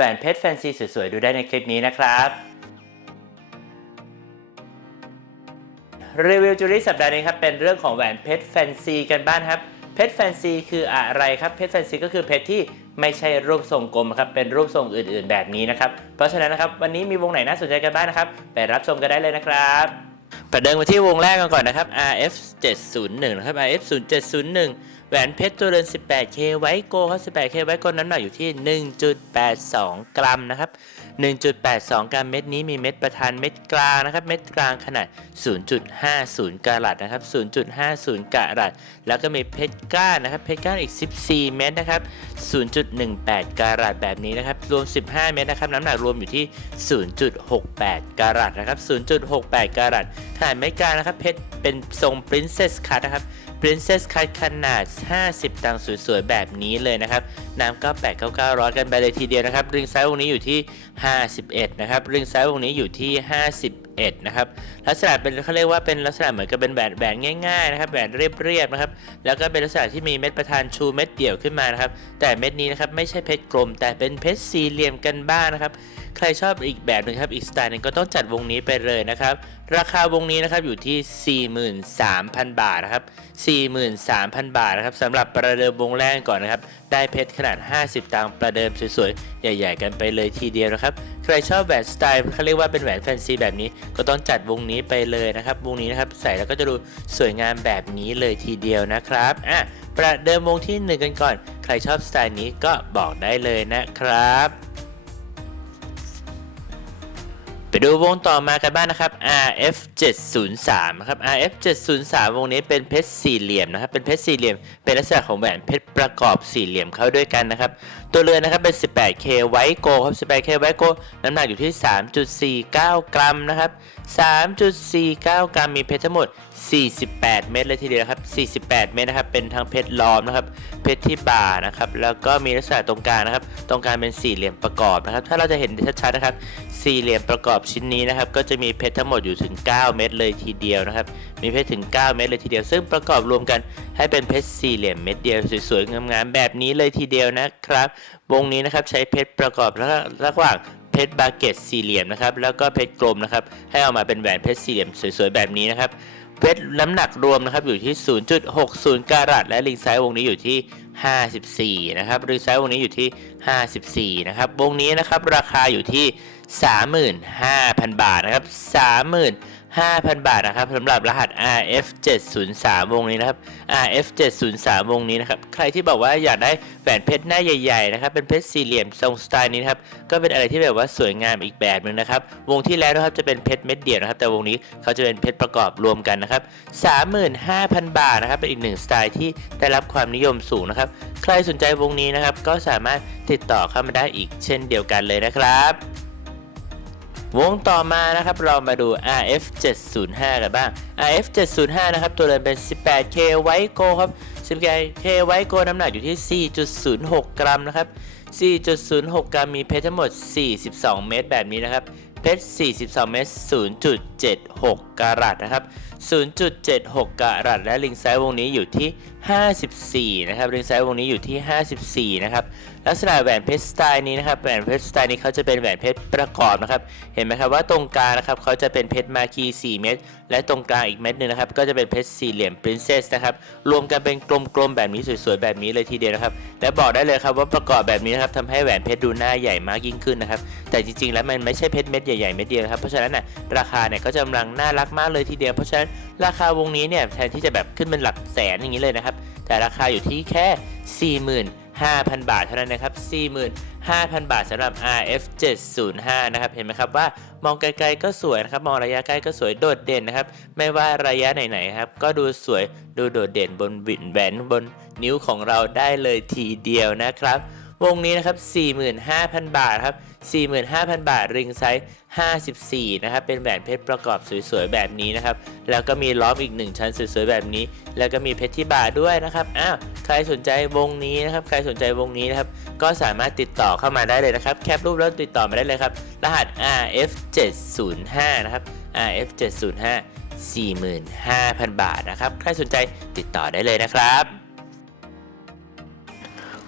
แหวนเพชรแฟนซีสวยๆ ดูได้ในคลิปนี้นะครับ รีวิวจูรี่สัปดาห์นี้ครับเป็นเรื่องของแหวนเพชรแฟนซีกันบ้างครับเพชรแฟนซีคืออะไรครับเพชรแฟนซีก็คือเพชรที่ไม่ใช่รูปทรงกลมครับเป็นรูปทรงอื่นๆ แบบนี้นะครับเพราะฉะนั้นนะครับวันนี้มีวงไหนน่าสนใจกันบ้างนะครับ ไปรับชมกันได้เลยนะครับประเดิมมาที่วงแรกกันก่อนนะครับ RF 701นะครับ RF 0701แหวนเพชรตัวเรือน 18K ไวโกครับ 18K ไวโกน้ำหนักอยู่ที่ 1.82 กรัมนะครับ 1.82 กรัมเม็ดนี้มีเม็ดประธานเม็ดกลางนะครับ เม็ดกลางขนาด 0.50กะรัตนะครับ 0.50กะรัตแล้วก็มีเพชรก้านนะครับ เพชรก้านอีก 14 เม็ดนะครับ 0.18กะรัตแบบนี้นะครับ รวม 15 เม็ดนะครับ น้ำหนักรวมอยู่ที่ 0.68กะรัตนะครับ 0.68กะรัตขนาดเม็ดกลางนะครับเพชรเป็นทรง princess cut นะครับ princess cut ขนาด 50 ตังสวยๆ แบบนี้เลยนะครับ น้ำ98 99ร้อนกันไปเลยทีเดียวนะครับ ริงไซส์วงนี้อยู่ที่ 51 นะครับ ริงไซส์วงนี้อยู่ที่ 51 นะครับ ลักษณะเป็นเขาเรียกว่าเป็นลักษณะเหมือนกับเป็นแหวนแหวนง่ายๆนะครับแหวนเรียบๆนะครับ แล้วก็เป็นลักษณะที่มีเม็ดประธานชูเม็ดเดี่ยวขึ้นมานะครับ แต่เม็ดนี้นะครับไม่ใช่เพชรกลม แต่เป็นเพชรสี่เหลี่ยมกันบ้างนะครับ ใครชอบอีกแบบหนึ่งครับอีกสไตล์หนึงก็ต้องจัดวงนี้ไปเลยนะครับ ราคาวงนี้นะครับอยู่ที่ 43,000 บาทนะครับ 43,000 บาทนะครับสำหรับประเดิมวงแรกก่อนนะครับ ได้เพชรขนาด 50ตังประเดิมสวยๆ ใหญ่ๆ กันไปเลยทีเดียวนะครับ ใครชอบแหวนสไตล์เขาเรียกว่าเป็นแหวนแฟนซีแบบนี้ก็ต้องจัดวงนี้ไปเลยนะครับ วงนี้นะครับใส่แล้วก็จะดูสวยงามแบบนี้เลยทีเดียวนะครับอะประเดิมวงที่หนึ่งกันก่อน ใครชอบสไตล์นี้ก็บอกได้เลยนะครับ ดูวงต่อมากันบ้างนะครับ RF 703นะครับ RF 703วงนี้เป็นเพชรสี่เหลี่ยมนะครับ เป็นเพชรสี่เหลี่ยม เป็นลักษณะของแหวนเพชรประกอบสี่เหลี่ยมเข้าด้วยกันนะครับ ตัวเรือนนะครับเป็น 18K ไวโกครับ 18K ไวโกน้ำหนักอยู่ที่ 3.49 กรัมนะครับ 3.49 กรัมมีเพชรทั้งหมด 48 เม็ดเลยทีเดียวครับ 48 เม็ดนะครับ เป็นทั้งเพชรล้อมนะครับ เพชรที่บ่านะครับ แล้วก็มีลักษณะตรงกลางนะครับ ตรงกลางเป็นสี่เหลี่ยมประกอบนะครับ ถ้าเราจะเห็นชัดๆนะครับ สี่เหลี่ยมประกอบชิ้นนี้นะครับก็จะมีเพชรทั้งหมดอยู่ถึง 9 เม็ดเลยทีเดียวนะครับ มีเพชรถึง 9 เม็ดเลยทีเดียว ซึ่งประกอบรวมกันให้เป็นเพชรสี่เหลี่ยมเม็ดเดียวสวยๆงามๆแบบนี้เลยทีเดียวนะครับ วงนี้นะครับใช้เพชรประกอบระหว่างเพชรบาเกตสี่เหลี่ยมนะครับแล้วก็เพชรกลมนะครับให้ออกมาเป็นแหวนเพชรสี่เหลี่ยมสวยๆแบบนี้นะครับเพชรน้ำหนักรวมนะครับอยู่ที่ 0.60 กรัตและริงไซส์วงนี้อยู่ที่ 54 นะครับริงไซส์วงนี้อยู่ที่ 54 นะครับ วงนี้นะครับราคาอยู่ที่ 35,000 บาทนะครับ 35,000 บาทนะครับสำหรับรหัส RF 703วงนี้นะครับ RF 703วงนี้นะครับใครที่บอกว่าอยากได้แหวนเพชรหน้าใหญ่ๆนะครับเป็นเพชรสี่เหลี่ยมทรงสไตล์นี้นะครับก็เป็นอะไรที่แบบว่าสวยงามอีกแบบหนึงนะครับวงที่แล้วนะครับจะเป็นเพชรเม็ดเดียวนะครับแต่วงนี้เขาจะเป็นเพชรประกอบรวมกันนะครับ35,000 บาทนะครับเป็นอีกหนึ่งสไตล์ที่ได้รับความนิยมสูงนะครับใครสนใจวงนี้นะครับก็สามารถติดต่อเข้ามาได้อีกเช่นเดียวกันเลยนะครับ วงต่อมานะครับเรามาดู RF 705กันบ้าง RF 705นะครับตัวเรือนเป็น 18K ไวโกครับ 18K ไวโกน้ำหนักอยู่ที่ 4.06 กรัมนะครับ 4.06 กรัมมีเพชรทั้งหมด 42 เม็ดแบบนี้นะครับเพชร 42 เม็ด0.76 กรัตนะครับ 0.76 กรัตและลิงไซส์วงนี้อยู่ที่ 54 นะครับลิงไซส์วงนี้อยู่ที่ 54 นะครับ ลักษณะแหวนเพชรสไตล์นี้นะครับ แหวนเพชรสไตล์นี้เขาจะเป็นแหวนเพชรประกอบนะครับ เห็นไหมครับว่าตรงกลางนะครับเขาจะเป็นเพชรมาคี4เม็ด และตรงกลางอีกเม็ดหนึงนะครับ ก็จะเป็นเพชรสี่เหลี่ยมปรินเซสนะครับ รวมกันเป็นกลมๆแบบนี้สวยๆแบบนี้เลยทีเดียวนะครับ และบอกได้เลยครับว่าประกอบแบบนี้นะครับทำให้แหวนเพชรดูหน้าใหญ่มากยิ่งขึ้นนะครับ แต่จริงๆ แล้วมันไม่ใช่เพชรเม็ดใหญ่ๆเม็ดเดียวนะครับ เพราะฉะนั้นน่ะราคาเนี่ยก็จะกำลังน่ารักมากเลยทีเดียว เพราะฉะนั้นราคาวงนี้เนี่ยแทนที่จะแบบขึ้นเป็นหลักแสนอย่างนี้เลยนะครับแต่ราคาอยู่ที่แค่ 45,000 บาทเท่านั้นนะครับ 45,000 บาทสำหรับ RF 705นะครับ เห็นไหมครับว่ามองไกลๆก็สวยนะครับ มองระยะใกล้ก็สวยโดดเด่นนะครับ ไม่ว่าระยะไหนๆครับ ก็ดูสวยดูโดดเด่นบนบินแหวนบนนิ้วของเราได้เลยทีเดียวนะครับ วงนี้นะครับ 45,000 บาทครับ 45,000 บาท ริงไซส์ 54 นะครับ เป็นแหวนเพชรประกอบสวยๆ แบบนี้นะครับ แล้วก็มีล้อมอีก 1 ชั้นสวยๆ แบบนี้ แล้วก็มีเพชรที่บ่าด้วยนะครับ อ้าว ใครสนใจวงนี้นะครับ ใครสนใจวงนี้นะครับ ก็สามารถติดต่อเข้ามาได้เลยนะครับ แคปรูปแล้วติดต่อมาได้เลยครับ รหัส RF 705 นะครับ RF 705 45,000 บาทนะครับ ใครสนใจติดต่อได้เลยนะครับ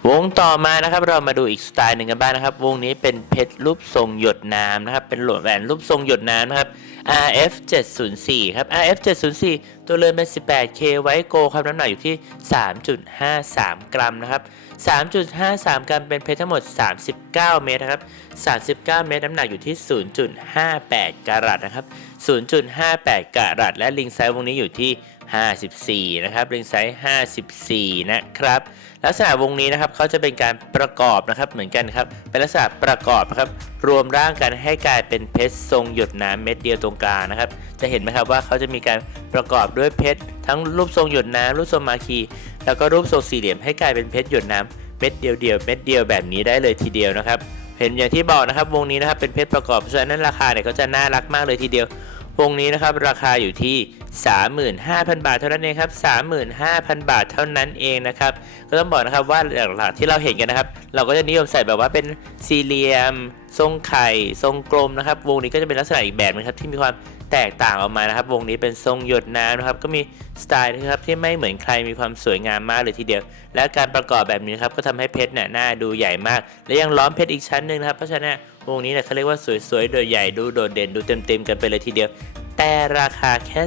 วงต่อมานะครับเรามาดูอีกสไตล์หนึ่งกันบ้างนะครับ วงนี้เป็นเพชรรูปทรงหยดน้ำนะครับ เป็นหลดแหวนรูปทรงหยดน้ำนะครับ RF 704ครับ RF 704ตัวเรือนเป็น 18K ไว้โกครับน้ำหนักอยู่ที่ 3.53 กรัมนะครับ 3.53 กรัมเป็นเพชรทั้งหมด 39 เมตรนะครับ 39 เมตรน้ำหนักอยู่ที่ 0.58 กรัตนะครับ 0.58 กรัตและลิงไซส์วงนี้อยู่ที่ 54 นะครับ ลิงไซส์ 54 นะครับ ลักษณะวงนี้นะครับเขาจะเป็นการประกอบนะครับเหมือนกันครับ เป็นลักษณะประกอบนะครับ รวมร่างกันให้กลายเป็นเพชรทรงหยดน้ำเม็ดเดียวตรงกลางนะครับ จะเห็นไหมครับว่าเขาจะมีการประกอบด้วยเพชรทั้งรูปทรงหยดน้ำรูปทรงมาคี แล้วก็รูปทรงสี่เหลี่ยมให้กลายเป็นเพชรหยดน้ำเม็ดเดียวเดียวๆเม็ดเดียวแบบนี้ได้เลยทีเดียวนะครับ เห็นอย่างที่บอกนะครับ วงนี้นะครับเป็นเพชรประกอบเพราะฉะนั้นราคาเนี่ยก็จะน่ารักมากเลยทีเดียว วงนี้นะครับราคาอยู่ที่ 35,000 บาทเท่านั้นเองครับ35,000 บาทเท่านั้นเองนะครับก็ต้องบอกนะครับว่าหลักๆที่เราเห็นกันนะครับ เราก็จะนิยมใส่แบบว่าเป็นสี่เหลี่ยม ทรงไข่ ทรงกลมนะครับ วงนี้ก็จะเป็นลักษณะอีกแบบนึงครับที่มีความ แตกต่างออกมานะครับ วงนี้เป็นทรงหยดน้ำนะครับ ก็มีสไตล์นะครับที่ไม่เหมือนใครมีความสวยงามมากเลยทีเดียว และการประกอบแบบนี้ครับก็ทำให้เพชรเนี่ยหน้าดูใหญ่มาก และยังล้อมเพชรอีกชั้นหนึ่งนะครับ เพราะฉะนั้นวงนี้เนี่ยเขาเรียกว่าสวยๆ โดยใหญ่ดูโดดเด่นดูเต็มๆกันไปเลยทีเดียว แต่ราคาแค่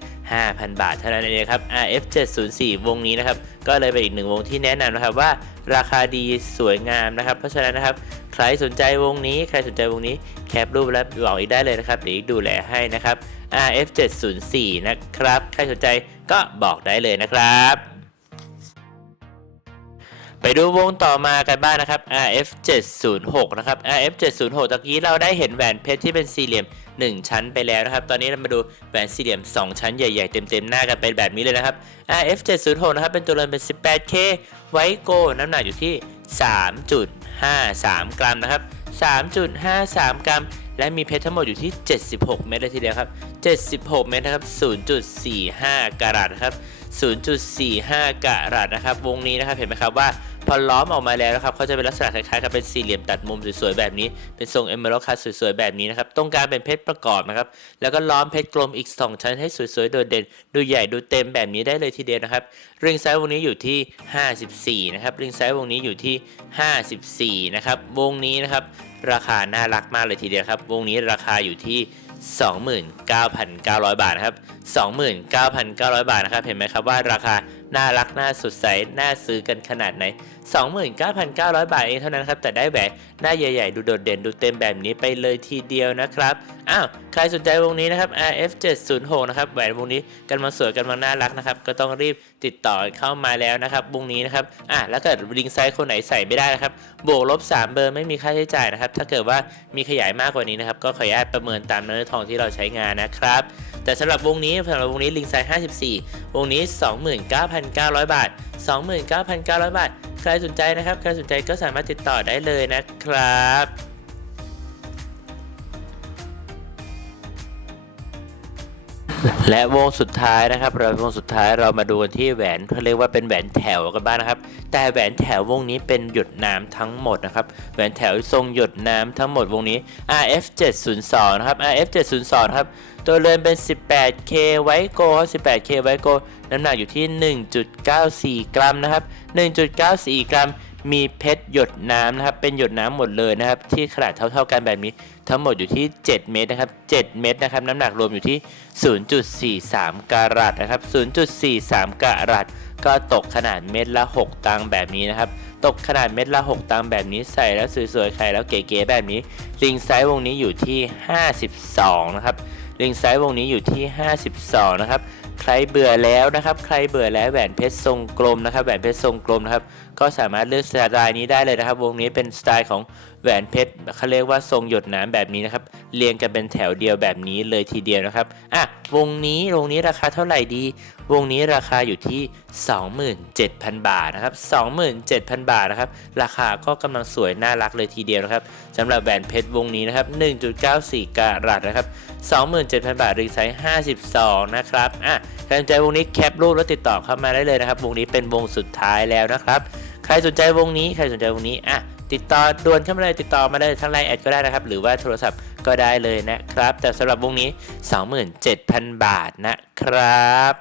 35,000 บาทเท่านั้นเองครับ RF 704วงนี้นะครับ ก็เลยเป็นอีกหนึ่งวงที่แนะนำนะครับว่าราคาดีสวยงามนะครับ เพราะฉะนั้นนะครับ ใครสนใจวงนี้ ใครสนใจวงนี้แคปรูปแล้วบอกอีกได้เลยนะครับเดี๋ยวอีกดูแลให้นะครับ RF 704 นะครับ ใครสนใจก็บอกได้เลยนะครับ ไปดูวงต่อมากันบ้างนะครับ RF 706นะครับ RF 706ตะกี้เราได้เห็นแหวนเพชรที่เป็นสี่เหลี่ยม 1 ชั้นไปแล้วนะครับ ตอนนี้เรามาดูแหวนสี่เหลี่ยม 2 ชั้นใหญ่ๆ เต็มๆ หน้ากันเป็นแบบนี้เลยนะครับ RF 706นะครับ เป็นตัวเรือนเป็น 18K ไวโก้น้ำหนักอยู่ที่ 3.53 กรัมนะครับ 3.53 กรัม และมีเพชรทั้งหมดอยู่ที่ 76 เม็ดเลยทีเดียวครับ 76 เม็ดนะครับ 0.45กะรัตนะครับ0.45 กะรัตนะครับ วงนี้นะครับ เห็นไหมครับว่า พอล้อมออกมาแล้วนะครับเขาจะเป็นลักษณะคล้ายๆกับเป็นสี่เหลี่ยมตัดมุมสวยๆแบบนี้ เป็นทรงเอเมอรัลคัสสวยๆแบบนี้นะครับตรงกลางเป็นเพชรประกอบนะครับแล้วก็ล้อมเพชรกลมอีก 2 ชั้นให้สวยๆโดดเด่น ดูใหญ่ดูเต็มแบบนี้ได้เลยทีเดียวนะครับริงไซส์วงนี้อยู่ที่ 54นะครับริงไซส์วงนี้อยู่ที่ 54นะครับวงนี้นะครับราคาน่ารักมากเลยทีเดียวครับ วงนี้ราคาอยู่ที่ 29,900 บาทนะครับ 29,900 บาทนะครับ เห็นไหมครับว่าราคา น่ารักน่าสดใสน่าซื้อกันขนาดไหน29,900 บาทเองเท่านั้นครับ แต่ได้แหวนหน้าใหญ่ๆ ดูโดดเด่นดูเต็มแบบนี้ไปเลยทีเดียวนะครับ อ้าว ใครสนใจวงนี้นะครับ RF 706นะครับ แหวนวงนี้กันมาสวยกันมาน่ารักนะครับ ก็ต้องรีบติดต่อเข้ามาแล้วนะครับวงนี้นะครับ อะ แล้วเกิดลิงไซส์คนไหนใส่ไม่ได้นะครับ บวกลบ 3 เบอร์ไม่มีค่าใช้จ่ายนะครับ ถ้าเกิดว่ามีขยายมากกว่านี้นะครับ ก็ขออนุญาตประเมินตามเนื้อทองที่เราใช้งานนะครับ แต่สำหรับวงนี้สำหรับวงนี้ลิงไซส์54 วงนี้ 29,900 บาท 29,900 บาท ใครสนใจนะครับ ใครสนใจก็สามารถติดต่อได้เลยนะครับ และวงสุดท้ายนะครับ เราวงสุดท้ายเรามาดูกันที่แหวนเขาเรียกว่าเป็นแหวนแถวกันบ้างนะครับ แต่แหวนแถววงนี้เป็นหยดน้ำทั้งหมดนะครับแหวนแถวทรงหยดน้ำทั้งหมดวงนี้ RF 702นะครับ RF 702ครับตัวเรือนเป็น 18K ไวโก้ครับ 18K ไวโก้น้ำหนักอยู่ที่ 1.94 กรัมนะครับ 1.94 กรัม มีเพชรหยดน้ำนะครับ เป็นหยดน้ำหมดเลยนะครับ ที่ขนาดเท่า ๆ กันแบบนี้ ทั้งหมดอยู่ที่ 7 เมตรนะครับ 7 เมตรนะครับ น้ำหนักรวมอยู่ที่ 0.43กะรัตนะครับ 0.43กะรัตก็ตกขนาดเม็ดละ 6 ตังค์แบบนี้นะครับ ตกขนาดเม็ดละ 6 ตังค์แบบนี้ใส่แล้วสวยๆใครแล้วเก๋ๆแบบนี้ ริงไซส์วงนี้อยู่ที่ 52 นะครับ ริงไซส์วงนี้อยู่ที่ 52 นะครับ ใครเบื่อแล้วนะครับ ใครเบื่อแล้วแหวนเพชรทรงกลมนะครับ แหวนเพชรทรงกลมนะครับ ก็สามารถเลือกสไตล์นี้ได้เลยนะครับ วงนี้เป็นสไตล์ของ แหวนเพชรเขาเรียกว่าทรงหยดน้ำแบบนี้นะครับ เรียงกันเป็นแถวเดียวแบบนี้เลยทีเดียวนะครับอะวงนี้วงนี้ราคาเท่าไหร่ดี วงนี้ราคาอยู่ที่ 27,000 บาทนะครับ27,000 บาทนะครับ ราคาก็กำลังสวยน่ารักเลยทีเดียวนะครับสำหรับแหวนเพชรวงนี้นะครับ 1.94กะรัตนะครับ 27,000 บาทริงไซส์52 นะครับอะใครสนใจวงนี้แคปรูปแล้วติดต่อเข้ามาได้เลยนะครับ วงนี้เป็นวงสุดท้ายแล้วนะครับ ใครสนใจวงนี้ใครสนใจวงนี้อะ ติดต่อด่วนเข้ามาเลยติดต่อมาได้ทั้งไลน์แอดก็ได้นะครับ หรือว่าโทรศัพท์ก็ได้เลยนะครับ แต่สำหรับวงนี้ 27,000 บาทนะครับ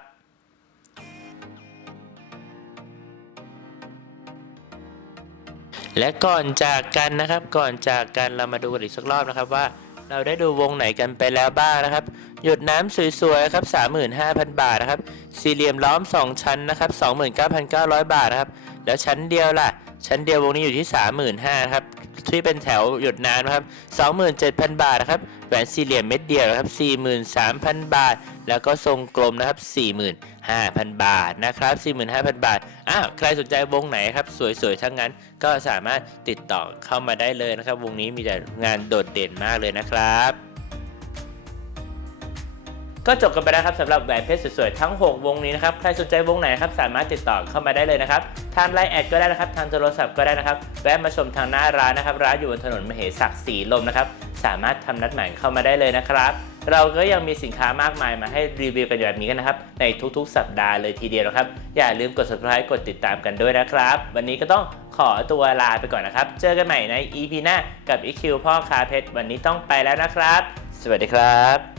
และก่อนจากกันนะครับก่อนจากกันเรามาดูกันอีกสักรอบนะครับว่า เราได้ดูวงไหนกันไปแล้วบ้างนะครับ หยดน้ำสวยๆครับ35,000 บาทนะครับ สี่เหลี่ยมล้อม 2 ชั้นนะครับ29,900 บาทนะครับ แล้วชั้นเดียวล่ะ ชั้นเดียววงนี้อยู่ที่ 35,000นะครับ ที่เป็นแถวหยดน้ำนะครับ 27,000 บาทนะครับ หวนสี่เหลี่ยมเม็ดเดียวนะครับ43,000 บาท แล้วก็ทรงกลมนะครับ 45,000 บาทนะครับ45,000 บาทอ้าวใครสนใจวงไหนครับ สวยๆ ทั้งนั้นก็สามารถติดต่อเข้ามาได้เลยนะครับ วงนี้มีแต่งานโดดเด่นมากเลยนะครับ ก็จบกันไปแล้วครับสำหรับแหวนเพชรสวยๆทั้ง 6 วงนี้นะครับ ใครสนใจวงไหนครับสามารถติดต่อเข้ามาได้เลยนะครับทางไลน์แอดก็ได้นะครับ ทางโทรศัพท์ก็ได้นะครับ แวะมาชมทางหน้าร้านนะครับ ร้านอยู่บนถนนมเหสักสีลมนะครับ สามารถทำนัดหมายเข้ามาได้เลยนะครับ เราก็ยังมีสินค้ามากมายมาให้รีวิวกันแบบนี้กันนะครับ ในทุกๆ สัปดาห์เลยทีเดียวนะครับ อย่าลืมกด subscribe กดติดตามกันด้วยนะครับ วันนี้ก็ต้องขอตัวลาไปก่อนนะครับ เจอกันใหม่ใน EP หน้ากับ EQ พ่อค้าเพชร วันนี้ต้องไปแล้วนะครับ สวัสดีครับ